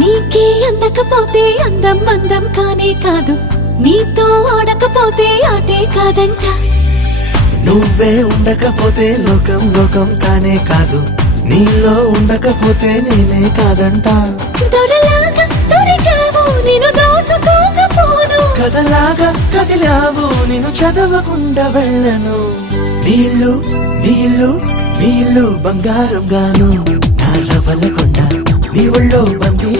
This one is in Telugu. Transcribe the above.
నీకే అందకపోతే అందం అందం కానే కాదు, నీతో ఆడకపోతే ఆటే కాదంట. నువ్వే ఉండకపోతే లోకం లోకం కానే కాదు, నీలో ఉండకపోతే నేనే కాదంట. దొరలాగా దొరికావు నిన్ను దోచుకోకపోను, కథలాగా కదిలావు నిన్ను చదవకుండా వెళ్ళను. నీళ్ళు నీళ్ళు నీళ్ళు బంగారం గాను, నా రవల కొండ నీ ఒళ్ళో బందీ